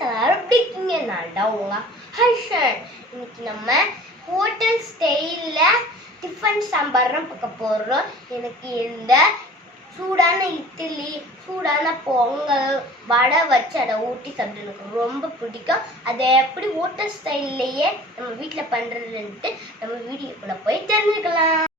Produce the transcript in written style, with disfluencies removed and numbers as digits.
Friends எல்லாரும் எப்படி இருக்கீங்க? நல்லா உங்க ஹர்ஷன். இன்னைக்கு நம்ம ஹோட்டல் ஸ்டைலில் டிஃபன் சாம்பார்னு பார்க்க போகிறோம். எனக்கு இந்த சூடான இட்லி, சூடான பொங்கல், வடை வச்சு அதை ஊட்டி சாப்பிட்டு எனக்கு ரொம்ப பிடிக்கும். அதை எப்படி ஹோட்டல் ஸ்டைல்லையே நம்ம வீட்டில் பண்ணுறதுன்ட்டு நம்ம வீடியோக்குள்ளே போய் தெரிஞ்சுக்கலாம்.